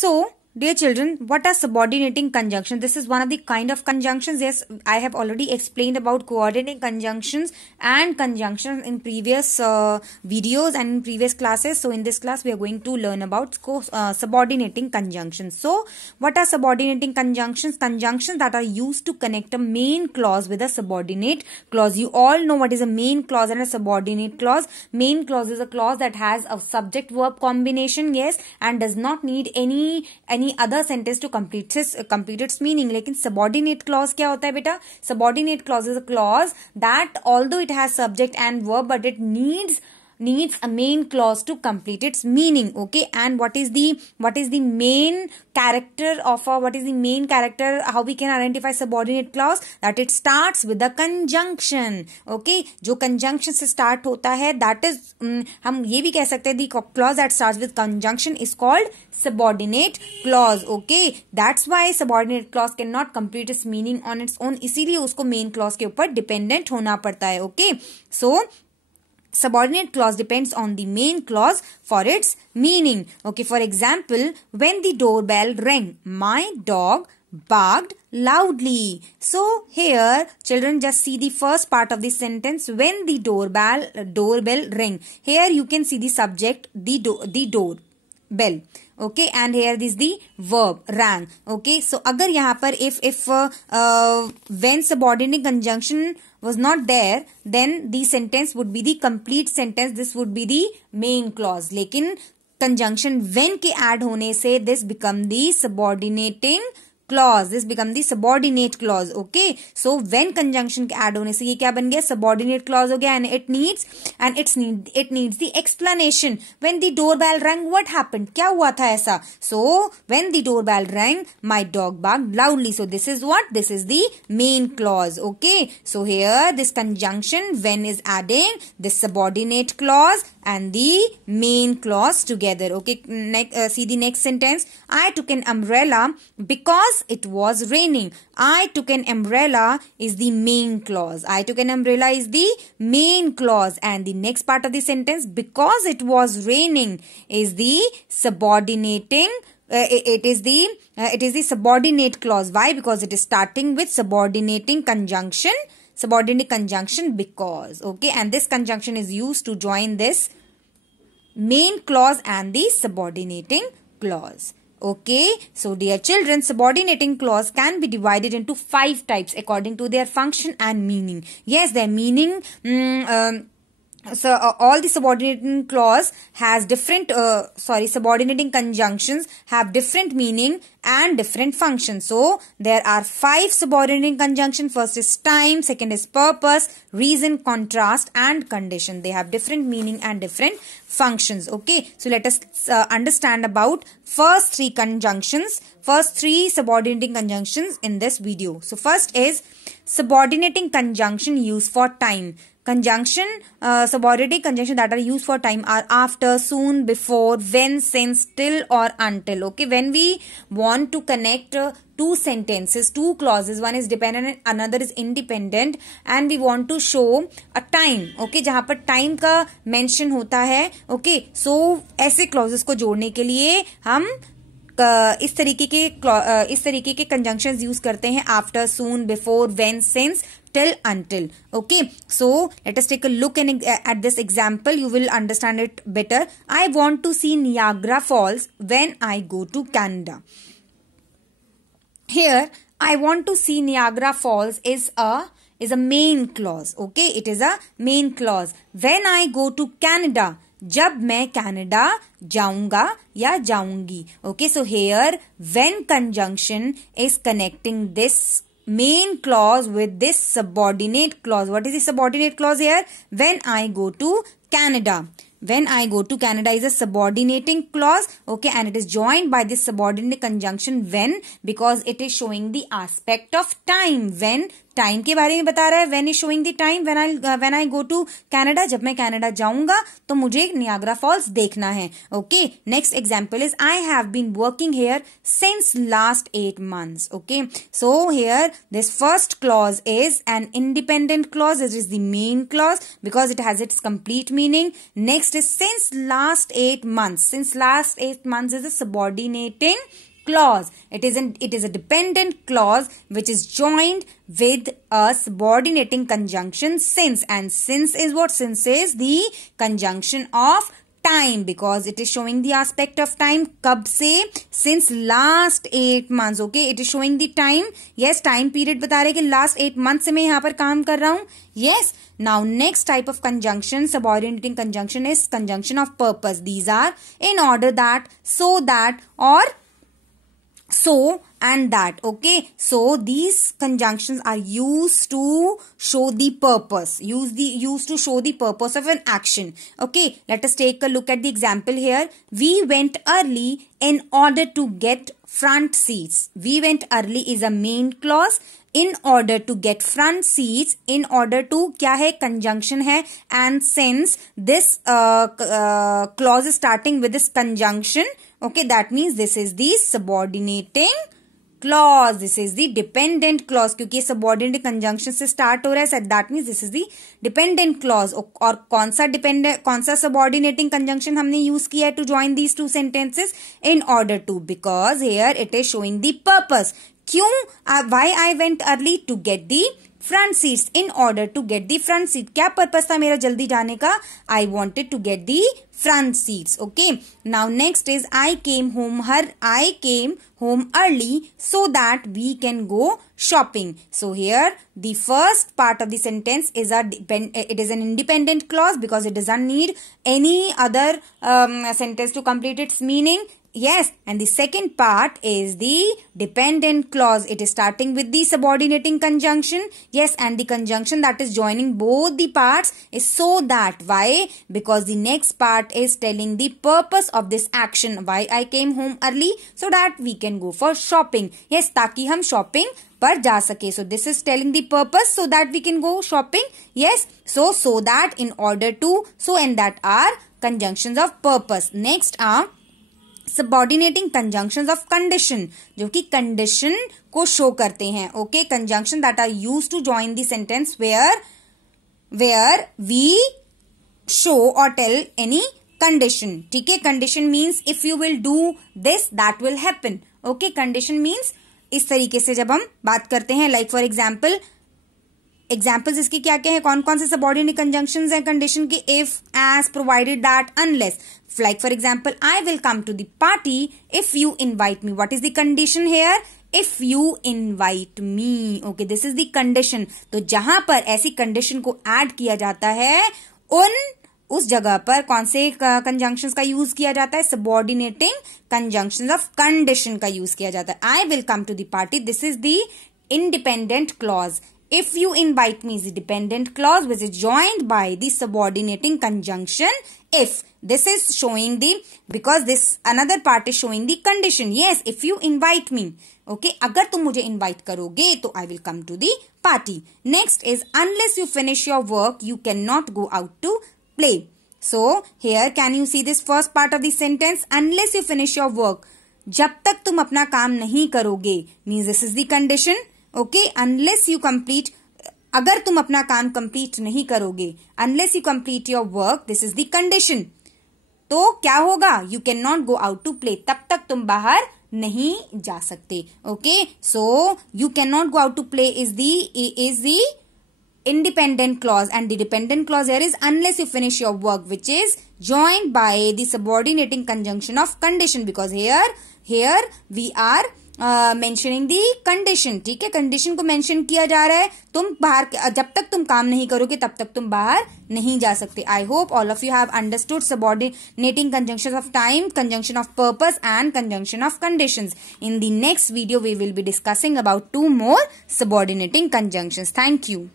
So, dear children, what are subordinating conjunctions? This is one of the kind of conjunctions. Yes, I have already explained about coordinating conjunctions and conjunctions in previous videos and in previous classes. So, in this class, we are going to learn about subordinating conjunctions. So, what are subordinating conjunctions? Conjunctions that are used to connect a main clause with a subordinate clause. You all know what is a main clause and a subordinate clause. Main clause is a clause that has a subject-verb combination, yes, and does not need any other sentence to complete its meaning. लेकिन subordinate clause क्या होता है बेटा? Subordinate clause is a clause that although it has subject and verb, but it needs a main clause to complete its meaning. Okay, and what is the main character of how we can identify subordinate clause? That it starts with a conjunction. Okay, जो conjunction से start होता है, that is हम ये भी कह सकते हैं the clause that starts with conjunction is called subordinate clause. Okay, that's why subordinate clause cannot complete its meaning on its own. इसीलिए उसको main clause के ऊपर dependent होना पड़ता है. Okay, so subordinate clause depends on the main clause for its meaning. Okay, for example, when the doorbell rang, my dog barked loudly. So here, children, just see the first part of the sentence. When the doorbell rang. Here you can see the subject, the doorbell. Okay, and here is the verb rang. Okay, so agar यहाँ पर if when subordinating conjunction was not there, then the sentence would be the complete sentence. This would be the main clause. लेकिन conjunction when के add होने से this become the subordinating clause. This become the subordinate clause. Okay, so when conjunction के add होने से ये क्या बन गया? Subordinate clause हो गया, and it needs the explanation. When the doorbell rang, what happened? क्या हुआ था ऐसा? So when the doorbell rang, my dog barked loudly. So this is what? This is the main clause. Okay, so here this conjunction when is adding this subordinate clause and the main clause together. Okay, see the next sentence. I took an umbrella because it was raining. I took an umbrella is the main clause. I took an umbrella is the main clause, and the next part of the sentence, because it was raining, is the subordinating. It is the subordinate clause. Why? Because it is starting with subordinating conjunction. Subordinate conjunction because. Okay, and this conjunction is used to join this main clause and the subordinating clause. Okay, so dear children, subordinating clause can be divided into 5 types according to their function and meaning. Yes, their meaning. So all the subordinating clause has different subordinating conjunctions have different meaning and different functions. So there are 5 subordinating conjunctions. First is time, second is purpose, reason, contrast and condition. They have different meaning and different functions. Okay, so let us understand about first 3 conjunctions, first 3 subordinating conjunctions in this video. So first is subordinating conjunction used for time. Subordinating conjunction that are used for time are after, soon, before, when, since, till or until. Okay, when we want to connect 2 sentences, 2 clauses, one is dependent and another is independent, and we want to show a time. Okay, जहाँ पर time का mention होता है. Okay, so ऐसे clauses को जोड़ने के लिए हम इस तरीके के conjunctions use करते हैं after, soon, before, when, since, till, until. Okay, so let us take a look at this example. You will understand it better. I want to see Niagara Falls when I go to Canada. Here, I want to see Niagara Falls is a main clause. Okay, it is a main clause. When I go to Canada, जब मैं Canada जाऊंगा या जाऊंगी. Okay, so here when conjunction is connecting this main clause with this subordinate clause. What is the subordinate clause here? When I go to Canada. When I go to Canada is a subordinating clause. Okay, and it is joined by this subordinate conjunction when, because it is showing the aspect of time. When time के बारे में बता रहा है. When is showing the time, when I go to Canada, जब मैं Canada जाऊंगा तो मुझे नियाग्रा फॉल्स देखना है. Okay, next example is I have been working here since last 8 months. Okay, so here this first clause is an independent clause. It is the main clause because it has its complete meaning. Next is since last 8 months. Since last 8 months is a subordinating clause. It is a dependent clause which is joined with a subordinating conjunction since, and since is what? Since is the conjunction of time because it is showing the aspect of time. कब से? Since last 8 months. Okay, it is showing the time. Yes, time period बता रहे कि last 8 months से मैं यहाँ पर काम कर रहा हूँ. Yes. Now next type of conjunction, subordinating conjunction, is conjunction of purpose. These are in order that, so that, or so and that. Okay, so these conjunctions are used to show the purpose, used to show the purpose of an action. Okay, let us take a look at the example here. We went early in order to get front seats. We went early is a main clause. In order to get front seats, in order to क्या है? Conjunction है. And since this clause is starting with this conjunction, okay, that means this is the subordinating clause. This is the dependent clause क्योंकि subordinate conjunction से start हो रहा है. That means this is the dependent clause. और कौन सा subordinating conjunction हमने use किया है to join these two sentences? In order to, because here it is showing the purpose. क्यों? Why I went early? To get the front seats. In order to get the front seat. क्या purpose था मेरा जल्दी जाने का? I wanted to get the front seats. Okay. Now next is I came home early so that we can go shopping. So here the first part of the sentence is it is an independent clause because it doesn't need any other sentence to complete its meaning. Yes, and the second part is the dependent clause. It is starting with the subordinating conjunction. Yes, and the conjunction that is joining both the parts is so that. Why? Because the next part is telling the purpose of this action. Why I came home early? So that we can go for shopping. Yes, ताकि हम shopping पर जा सके. So this is telling the purpose so that we can go shopping. Yes, so that, in order to, so and that are conjunctions of purpose. Next are subordinating conjunctions of condition, जो कि condition को show करते हैं. Okay, conjunction that are used to join the sentence where we show or tell any condition. ठीक है, condition means if you will do this, that will happen. Okay, condition means इस तरीके से जब हम बात करते हैं, like for example, एग्जाम्पल्स इसके क्या क्या है? कौन कौन से सबऑर्डिनेट कंजंक्शंस हैं कंडीशन के? If, as, provided, that, unless. Like for example, I will come to the party if you invite me. What is the condition here? If you invite me. Okay, this is the condition. तो जहां पर ऐसी condition को add किया जाता है उस जगह पर कौन से कंजंक्शंस का यूज किया जाता है? सबऑर्डिनेटिंग कंजंक्शंस ऑफ कंडीशन का यूज किया जाता है. I will come to the party, this is the independent clause. If you invite me is the dependent clause which is joined by the subordinating conjunction if. This is showing because this another part is showing the condition. Yes, if you invite me. Okay, अगर तुम मुझे invite करोगे तो I will come to the party. Next is unless you finish your work you cannot go out to play. So here can you see this first part of the sentence? Unless you finish your work. जब तक तुम अपना काम नहीं करोगे means this is the condition. Okay, unless you complete, अगर तुम अपना काम कंप्लीट नहीं करोगे, unless you complete your work, this is the condition. तो क्या होगा? You can not go out to play. तब तक तुम बाहर नहीं जा सकते. Okay, so you can not go out to play is the independent clause, and the dependent clause here is unless you finish your work, which is joined by the subordinating conjunction of condition because here we are mentioning the condition. ठीक है, condition को mention किया जा रहा है. तुम बाहर, जब तक तुम काम नहीं करोगे तब तक तुम बाहर नहीं जा सकते. I hope all of you have understood subordinating conjunction of time, conjunction of purpose and conjunction of conditions. In the next video we will be discussing about 2 more subordinating conjunctions. Thank you.